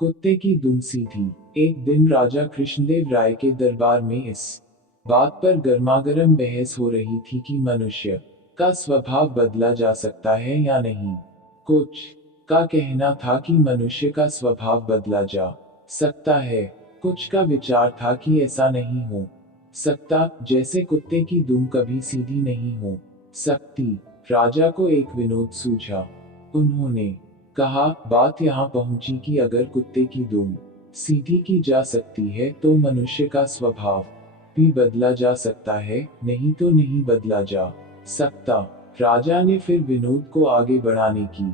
कुत्ते की दुम सीधी। एक दिन राजा कृष्णदेव राय के दरबार में इस बात पर गर्मागर्म बहस हो रही थी कि मनुष्य का स्वभाव बदला जा सकता है या नहीं। कुछ का कहना था कि मनुष्य का स्वभाव बदला जा सकता है, कुछ का विचार था कि ऐसा नहीं हो सकता, जैसे कुत्ते की दुम कभी सीधी नहीं हो सकती। राजा को एक विनोद सूझा। उन्होंने कहा, बात यहाँ पहुंची कि अगर कुत्ते की दुम सीधी की जा सकती है तो मनुष्य का स्वभाव भी बदला जा सकता है, नहीं तो नहीं बदला जा सकता। राजा ने फिर विनोद को आगे बढ़ाने की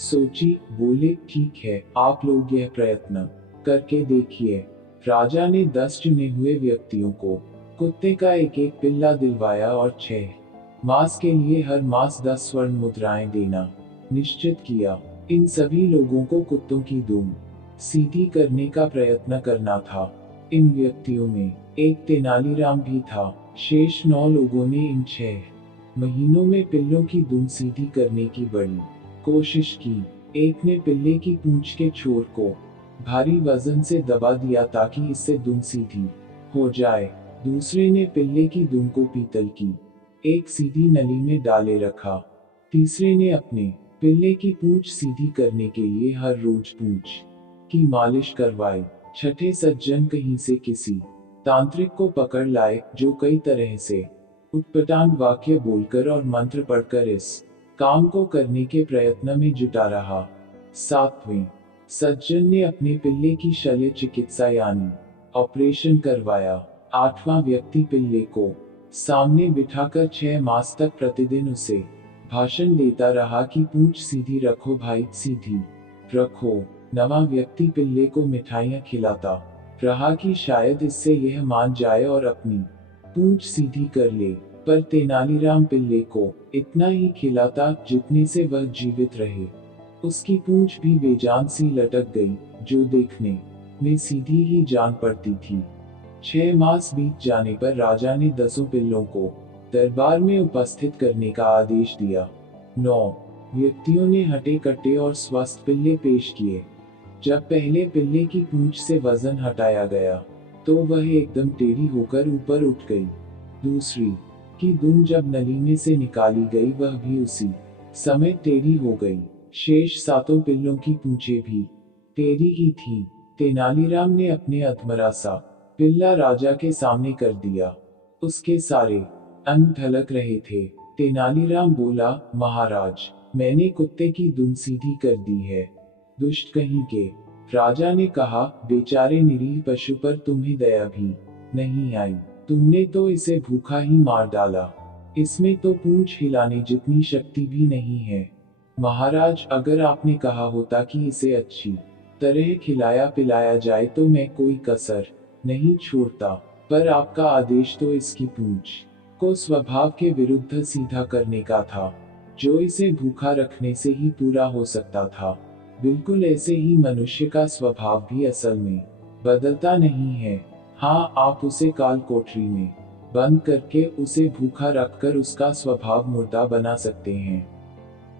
सोची। बोले, ठीक है, आप लोग यह प्रयत्न करके देखिए। राजा ने 10 चुने हुए व्यक्तियों को कुत्ते का एक एक पिल्ला दिलवाया और 6 मास के लिए हर मास 10 स्वर्ण मुद्राएं देना निश्चित किया। इन सभी लोगों को कुत्तों की दुम सीधी करने का प्रयत्न करना था। इन व्यक्तियों में एक तेनालीराम भी था। शेष 9 लोगों ने इन 6 महीनों में पिल्लों की दुम सीधी करने की बड़ी कोशिश की। एक ने पिल्ले की पूंछ के छोर को भारी वजन से दबा दिया ताकि इससे दुम सीधी हो जाए। दूसरे ने पिल्ले की दुम को पीतल की एक सीधी नली में डाले रखा। तीसरे ने अपने पिल्ले की पूंछ सीधी करने के लिए हर रोज पूंछ की मालिश करवाई। छठे सज्जन कहीं से किसी तांत्रिक को पकड़ लाए, जो कई तरह से उटपटांग वाक्य बोलकर और मंत्र पढ़कर इस काम को करने के प्रयत्न में जुटा रहा। 7वें सज्जन ने अपने पिल्ले की शल्य चिकित्सा यानी ऑपरेशन करवाया। 8वां व्यक्ति पिल्ले को सामने बिठाकर 6 मास तक प्रतिदिन उसे भाषण देता रहा कि पूंछ सीधी रखो भाई, सीधी रखो। 9वां व्यक्ति पिल्ले को मिठाइयां खिलाता रहा कि शायद इससे यह मान जाए और अपनी पूंछ सीधी कर ले, पर तेनालीराम पिल्ले को इतना ही खिलाता जितने से वह जीवित रहे। उसकी पूंछ भी बेजान सी लटक गई, जो देखने में सीधी ही जान पड़ती थी। 6 मास बीत जाने पर राजा ने 10 पिल्लों को दरबार में उपस्थित करने का आदेश दिया। 9 व्यक्तियों ने हटे कट्टे और स्वस्थ पिल्ले पेश किए। जब पहले पिल्ले की पूंछ से वजन हटाया गया तो वह एकदम टेढ़ी होकर ऊपर उठ गई। दूसरी की दुम जब नली में से निकाली गई, वह भी उसी समय टेढ़ी हो गई। शेष 7 पिल्लों की पूंछें भी टेढ़ी ही थीं। तेनालीराम ने अपने अधमरा सा पिल्ला राजा के सामने कर दिया। उसके सारे अंग ढलक रहे थे। तेनालीराम बोला, महाराज, मैंने कुत्ते की दुम सीधी कर दी है। दुष्ट कहीं के। राजा ने कहा, बेचारे निरीह पशु पर तुम्हें दया भी नहीं आई। तुमने तो इसे भूखा ही मार डाला। इसमें तो पूंछ हिलाने जितनी शक्ति भी नहीं है। महाराज, अगर आपने कहा होता कि इसे अच्छी तरह खिलाया पिलाया जाए तो मैं कोई कसर नहीं छोड़ता, पर आपका आदेश तो इसकी पूंछ को स्वभाव के विरुद्ध सीधा करने का था, जो इसे भूखा रखने से ही पूरा हो सकता था। बिल्कुल ऐसे ही मनुष्य का स्वभाव भी असल में बदलता नहीं है। हाँ, आप उसे काल कोठरी में बंद करके उसे भूखा रखकर उसका स्वभाव मुर्दा बना सकते हैं।